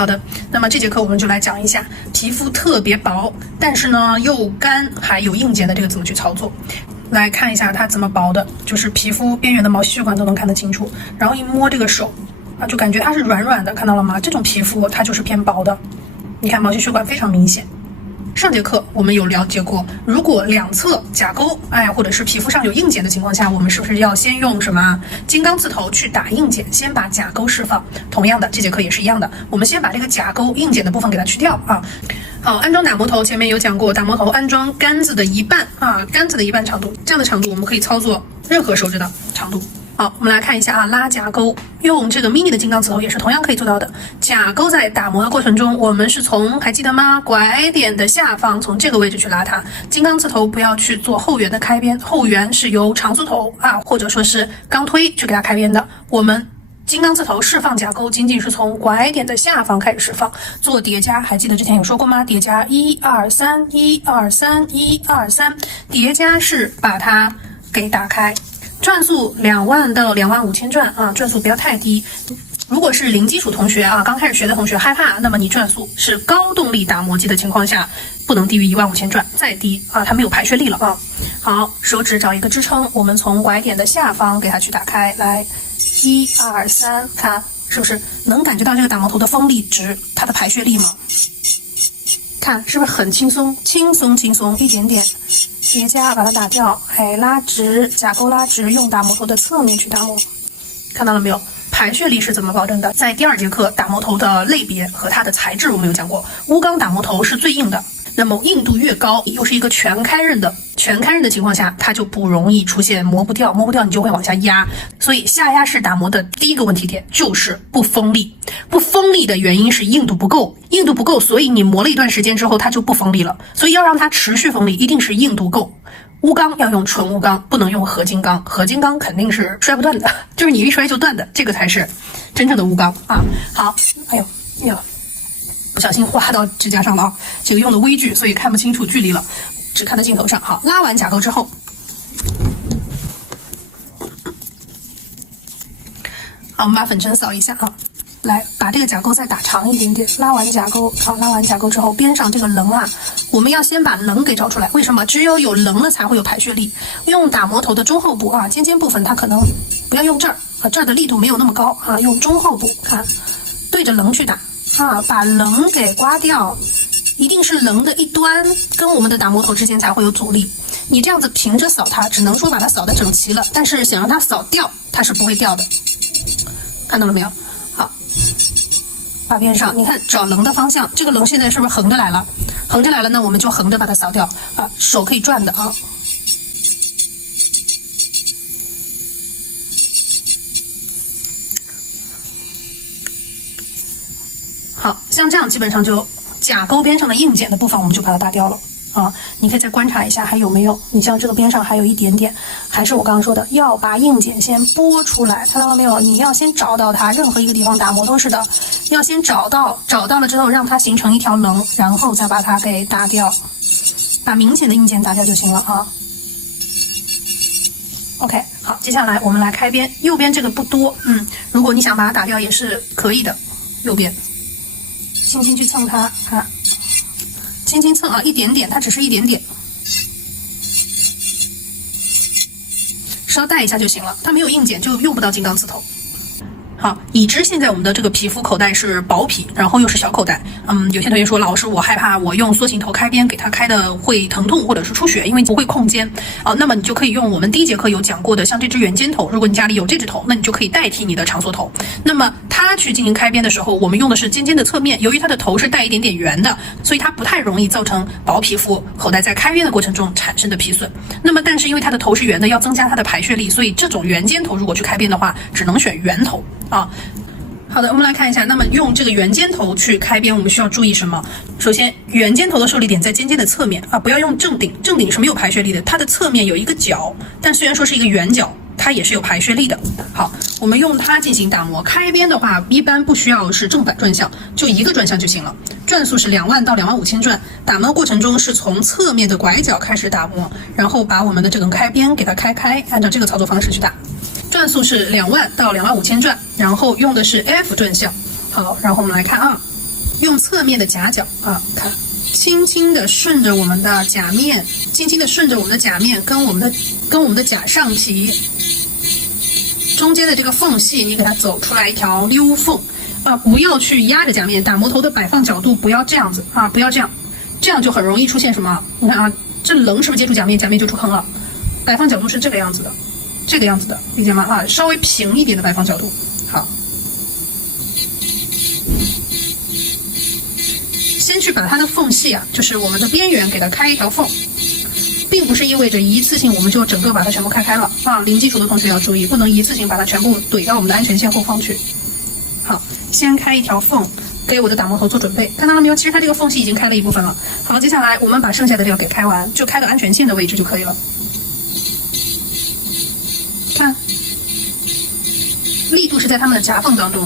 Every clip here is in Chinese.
好的，那么这节课我们就来讲一下皮肤特别薄，但是呢又干还有硬茧的这个怎么去操作。来看一下它怎么薄的，就是皮肤边缘的毛细血管都能看得清楚，然后一摸这个手啊，就感觉它是软软的，看到了吗？这种皮肤它就是偏薄的，你看毛细血管非常明显。上节课我们有了解过，如果两侧甲沟或者是皮肤上有硬茧的情况下，我们是不是要先用什么金刚刺头去打硬茧，先把甲沟释放？同样的，这节课也是一样的，我们先把这个甲沟硬茧的部分给它去掉啊。好，安装打磨头前面有讲过，打磨头安装杆子的一半啊，杆子的一半长度，这样的长度我们可以操作任何手指的长度。好，我们来看一下啊，拉甲沟用这个 mini 的金刚刺头也是同样可以做到的。甲沟在打磨的过程中，我们是从还记得吗？拐点的下方，从这个位置去拉它。金刚刺头不要去做后缘的开边，后缘是由长刺头或者说是钢推去给它开边的。我们金刚刺头释放甲沟，仅仅是从拐点的下方开始释放，做叠加，还记得之前有说过吗？叠加1 2 3 1 2 3 1 2 3，叠加是把它给打开。转速2万到2万5千转啊，转速不要太低。如果是零基础同学啊，刚开始学的同学害怕，那么你转速是高动力打磨机的情况下，不能低于1万5千转，再低啊，它没有排血力了啊。好，手指找一个支撑，我们从拐点的下方给它去打开，来1 2 3，看是不是能感觉到这个打磨头的锋利值，它的排血力吗？看是不是很轻松，轻松一点点。叠加把它打掉，拉直甲沟，拉直，用打磨头的侧面去打磨，看到了没有？排血力是怎么保证的？在第2节课打磨头的类别和它的材质我们有讲过，钨钢打磨头是最硬的，那么硬度越高，又是一个全开刃的情况下，它就不容易出现磨不掉你就会往下压。所以下压式打磨的第一个问题点就是不锋利，不锋利的原因是硬度不够，所以你磨了一段时间之后它就不锋利了，所以要让它持续锋利一定是硬度够。钨钢要用纯钨钢，不能用合金钢，合金钢肯定是摔不断的，就是你一摔就断的，这个才是真正的钨钢啊。好，哎呦不小心划到指甲上了啊，这个用的微距，所以看不清楚距离了，只看到镜头上。好，拉完甲沟之后，好，我们把粉尘扫一下啊，来把这个甲沟再打长一点点。拉完甲沟，好，拉完甲沟之后，边上这个棱我们要先把棱给找出来。为什么？只有有棱了才会有排血力。用打磨头的中后部尖尖部分，它可能不要用这儿这儿的力度没有那么高用中后部，看对着棱去打把棱给刮掉。一定是棱的一端跟我们的打磨头之间才会有阻力。你这样子平着扫它，只能说把它扫得整齐了，但是想让它扫掉，它是不会掉的。看到了没有？好，把边上你看找棱的方向，这个棱现在是不是横着来了？横着来了，那我们就横着把它扫掉手可以转的好像这样基本上就甲沟边上的硬茧的部分我们就把它打掉了你可以再观察一下还有没有，你像这个边上还有一点点，还是我刚刚说的要把硬茧先拨出来，看到了没有？你要先找到它，任何一个地方打磨都是的，要先找到了之后让它形成一条棱，然后再把它给打掉，把明显的硬茧打掉就行了OK， 好，接下来我们来开边，右边这个不多，如果你想把它打掉也是可以的，右边轻轻去蹭它，看，轻轻蹭一点点，它只是一点点，稍带一下就行了，它没有硬茧就用不到金刚刺头。好，已知现在我们的这个皮肤口袋是薄皮，然后又是小口袋。有些同学说老师我害怕我用缩形头开边给它开的会疼痛或者是出血，因为不会控肩那么你就可以用我们第1节课有讲过的像这只圆尖头，如果你家里有这只头，那你就可以代替你的长缩头。那么它去进行开边的时候，我们用的是尖尖的侧面，由于它的头是带一点点圆的，所以它不太容易造成薄皮肤口袋在开边的过程中产生的皮损。那么但是因为它的头是圆的，要增加它的排血力，所以这种圆尖头如果去开边的话，只能选圆头好的，我们来看一下，那么用这个圆尖头去开边，我们需要注意什么？首先，圆尖头的受力点在尖尖的侧面不要用正顶，正顶是没有排血力的，它的侧面有一个角，但虽然说是一个圆角，它也是有排血力的。好，我们用它进行打磨。开边的话，一般不需要是正反转向，就一个转向就行了。转速是2万到2万5千转。打磨过程中是从侧面的拐角开始打磨，然后把我们的这根开边给它开，按照这个操作方式去打。转速是2万到2万5千转，然后用的是 F 转向。好，然后我们来看用侧面的夹角啊，看，轻轻的顺着我们的甲面，轻轻的顺着我们的甲面跟我们的甲上皮中间的这个缝隙，你给它走出来一条溜缝啊，不要去压着甲面，打磨头的摆放角度不要这样子啊，不要这样，这样就很容易出现什么？你看啊，这棱是不是接触甲面，甲面就出坑了？摆放角度是这个样子的，这个样子的，理解吗？啊，稍微平一点的摆放角度，好。先去把它的缝隙啊，就是我们的边缘给它开一条缝，并不是意味着一次性我们就整个把它全部开了啊。零基础的同学要注意，不能一次性把它全部怼到我们的安全线后方去。好，先开一条缝，给我的打磨头做准备。看到了没有？其实它这个缝隙已经开了一部分了。好，接下来我们把剩下的这个给开完，就开个安全线的位置就可以了。看，力度是在它们的夹缝当中。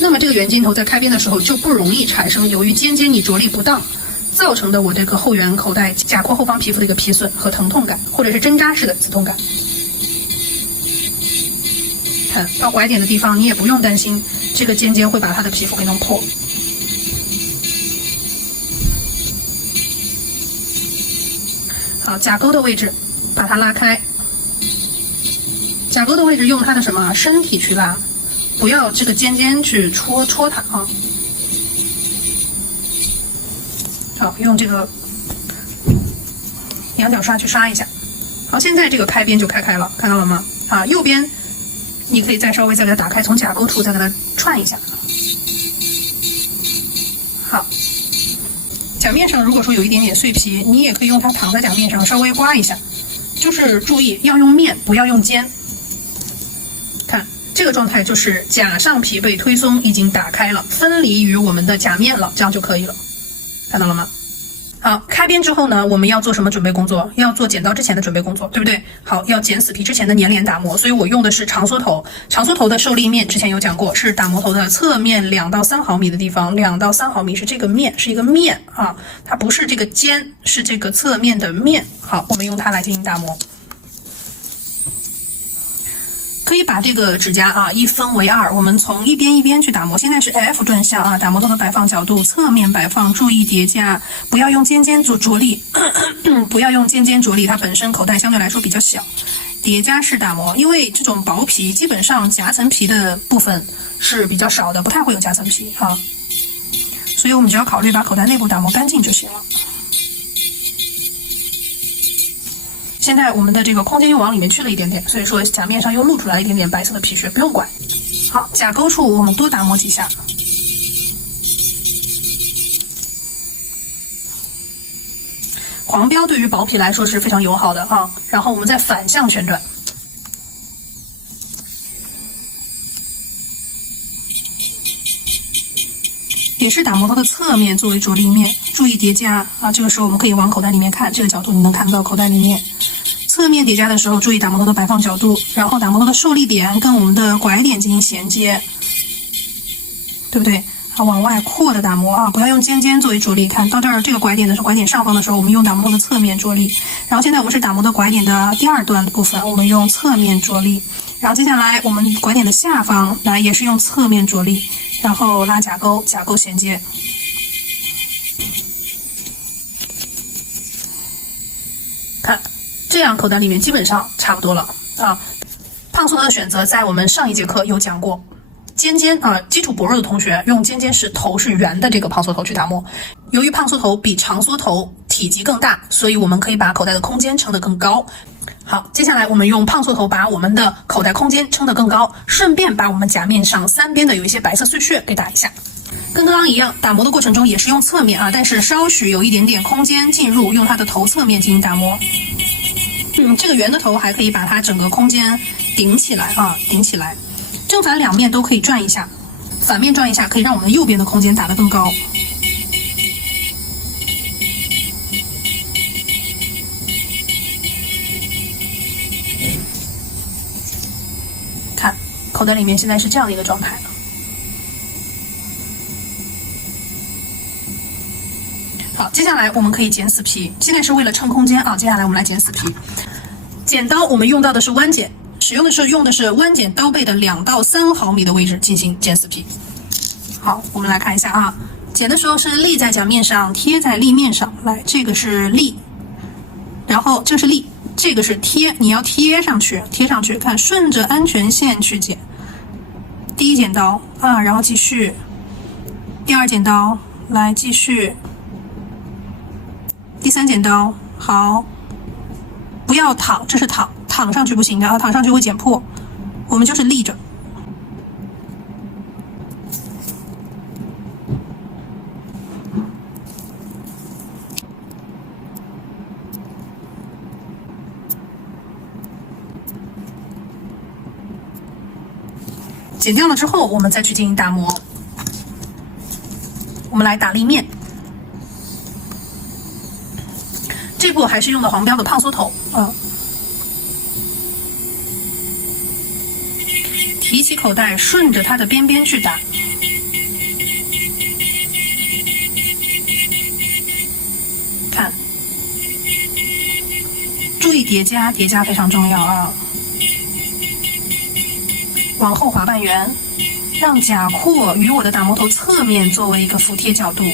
那么这个圆尖头在开边的时候就不容易产生由于尖尖你着力不当造成的我这个后缘口袋甲廓后方皮肤的一个皮损和疼痛感，或者是针扎式的刺痛感。看到拐点的地方，你也不用担心这个尖尖会把它的皮肤给弄破。好，甲沟的位置把它拉开，甲沟的位置用它的什么身体去拉。不要这个尖尖去戳它啊！好，用这个羊角刷去刷一下。好，现在这个开边就开了，看到了吗？啊，右边你可以再给它打开，从甲沟处再给它串一下。好，甲面上如果说有一点点碎皮，你也可以用它躺在甲面上稍微刮一下，就是注意要用面，不要用尖。看。这个状态就是甲上皮被推松，已经打开了，分离于我们的甲面了，这样就可以了，看到了吗？好，开边之后呢，我们要做什么准备工作？要做剪刀之前的准备工作，对不对？好，要剪死皮之前的粘连打磨，所以我用的是长缩头。长缩头的受力面之前有讲过，是打磨头的侧面2到3毫米的地方，2到3毫米是这个面，是一个面啊，它不是这个尖，是这个侧面的面。好，我们用它来进行打磨。可以把这个指甲啊一分为2，我们从一边一边去打磨。现在是 F 转向啊，打磨头的摆放角度，侧面摆放，注意叠加，不要用尖尖着力，不要用尖尖着力，它本身口袋相对来说比较小。叠加式打磨，因为这种薄皮基本上夹层皮的部分是比较少的，不太会有夹层皮啊，所以我们只要考虑把口袋内部打磨干净就行了。现在我们的这个空间又往里面去了一点点，所以说甲面上又露出来一点点白色的皮屑，不用管。好，甲沟处我们多打磨几下。黄标对于薄皮来说是非常友好的啊，然后我们再反向旋转。也是打磨头的侧面作为着力面，注意叠加啊。这个时候我们可以往口袋里面看，这个角度你能看得到口袋里面。侧面叠加的时候，注意打磨头的摆放角度，然后打磨头的受力点跟我们的拐点进行衔接，对不对？啊，往外扩的打磨啊，不要用尖尖作为着力。看到这儿，这个拐点的是拐点上方的时候，我们用打磨头的侧面着力。然后现在我们是打磨的拐点的第2段的部分，我们用侧面着力。然后接下来我们拐点的下方来也是用侧面着力，然后拉甲沟，甲沟衔接。看，这样口袋里面基本上差不多了啊。胖缩头的选择在我们上一节课有讲过。尖尖啊，基础薄弱的同学用尖尖是头是圆的这个胖缩头去打磨。由于胖缩头比长缩头体积更大，所以我们可以把口袋的空间撑得更高。好，接下来我们用胖缩头把我们的口袋空间撑得更高，顺便把我们甲面上3边的有一些白色碎屑给打一下。跟刚刚一样，打磨的过程中也是用侧面啊，但是稍许有一点点空间进入，用它的头侧面进行打磨。这个圆的头还可以把它整个空间顶起来啊，顶起来。正反两面都可以转一下，反面转一下，可以让我们右边的空间打得更高。看，口袋里面现在是这样的一个状态。好，接下来我们可以剪死皮，现在是为了撑空间啊。接下来我们来剪死皮。剪刀我们用到的是弯剪。使用的是弯剪刀背的2到3毫米的位置进行剪死皮。好，我们来看一下啊，剪的时候是立在甲面上，贴在立面上。来，这个是立，然后这是立，这个是贴，你要贴上去，贴上去，看顺着安全线去剪。第一剪刀啊，然后继续，第二剪刀，来继续，第三剪刀，好，不要躺，这是躺上去不行的啊，躺上去会剪破，我们就是立着。剪掉了之后，我们再去进行打磨。我们来打立面，这步还是用的黄标的胖缩头啊。提起口袋，顺着它的边边去打。看，注意叠加，叠加非常重要啊。往后滑半圆，让甲廓与我的打磨头侧面作为一个服帖角度，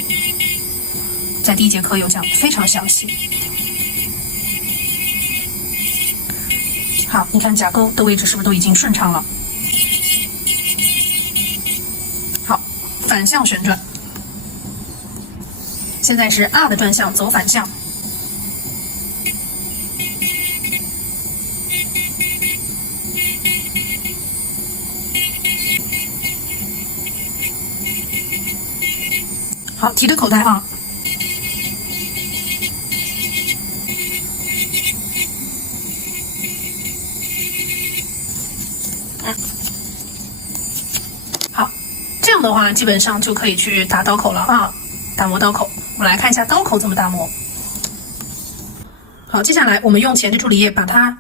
在第一节课有讲，非常详细。好，你看甲钩的位置是不是都已经顺畅了？好，反向旋转，现在是 R 的转向，走反向。好，提着口袋啊，好，这样的话基本上就可以去打刀口了啊，打磨刀口。我们来看一下刀口怎么打磨。好，接下来我们用前置处理液把它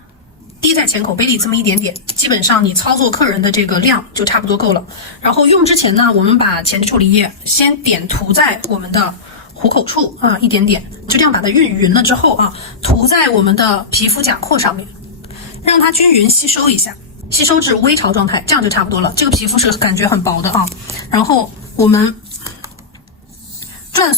滴在前口杯里这么一点点，基本上你操作客人的这个量就差不多够了。然后用之前呢，我们把前置处理液先点涂在我们的虎口处啊，一点点，就这样把它熨匀了之后啊，涂在我们的皮肤甲廓上面，让它均匀吸收一下，吸收至微潮状态，这样就差不多了。这个皮肤是感觉很薄的啊。然后我们转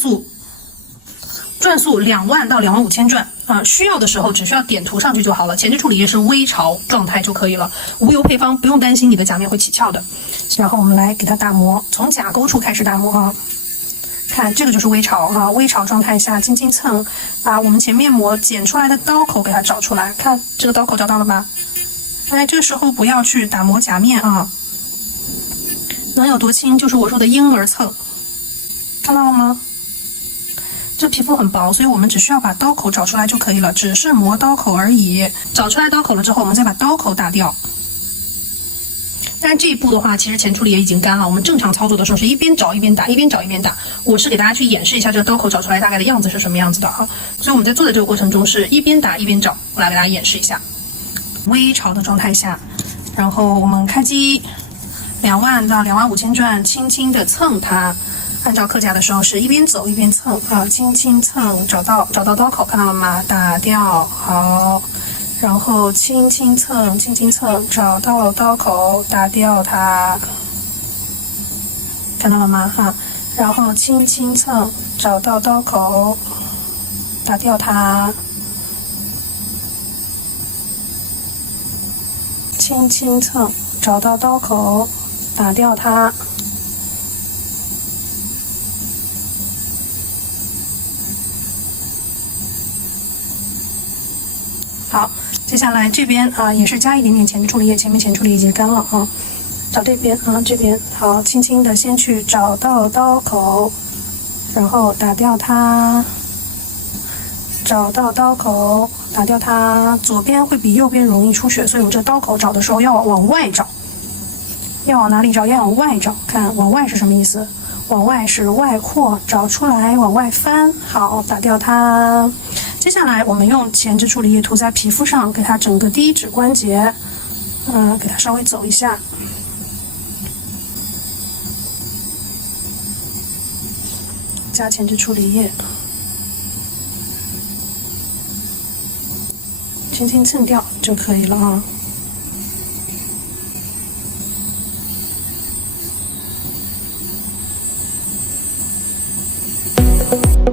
速2万到2万5千转啊，需要的时候只需要点涂上去就好了。前置处理液是微潮状态就可以了，无油配方，不用担心你的甲面会起翘的。然后我们来给它打磨，从甲沟处开始打磨啊。看这个就是微潮啊，微潮状态下轻轻蹭，把我们前面膜剪出来的刀口给它找出来。看这个刀口找到了吧？哎，这个时候不要去打磨甲面啊，能有多轻就是我说的婴儿蹭，看到了吗？这皮肤很薄，所以我们只需要把刀口找出来就可以了，只是磨刀口而已。找出来刀口了之后，我们再把刀口打掉。但是这一步的话，其实前处理也已经干了。我们正常操作的时候是一边找一边打，一边找一边打。我是给大家去演示一下这个刀口找出来大概的样子是什么样子的啊。所以我们在做的这个过程中是一边打一边找。我来给大家演示一下，微潮的状态下，然后我们开机2万到2万5千转，轻轻的蹭它。按照客甲的时候是一边走一边蹭啊，轻轻蹭，找到刀口，看到了吗？打掉，好。然后轻轻蹭，轻轻蹭，找到刀口，打掉它，看到了吗？哈，然后轻轻蹭，找到刀口，打掉它，轻轻蹭，找到刀口，打掉它。好，接下来这边啊也是加一点点前置处理液，前面前处理已经干了啊。找这边啊，这边好，轻轻的先去找到刀口，然后打掉它，找到刀口，打掉它。左边会比右边容易出血，所以我们这刀口找的时候要往外找，要往哪里找？要往外找。看往外是什么意思？往外是外扩，找出来往外翻。好，打掉它。接下来我们用前置处理液涂在皮肤上，给它整个第一指关节，给它稍微走一下，加前置处理液，轻轻蹭掉就可以了啊。拜。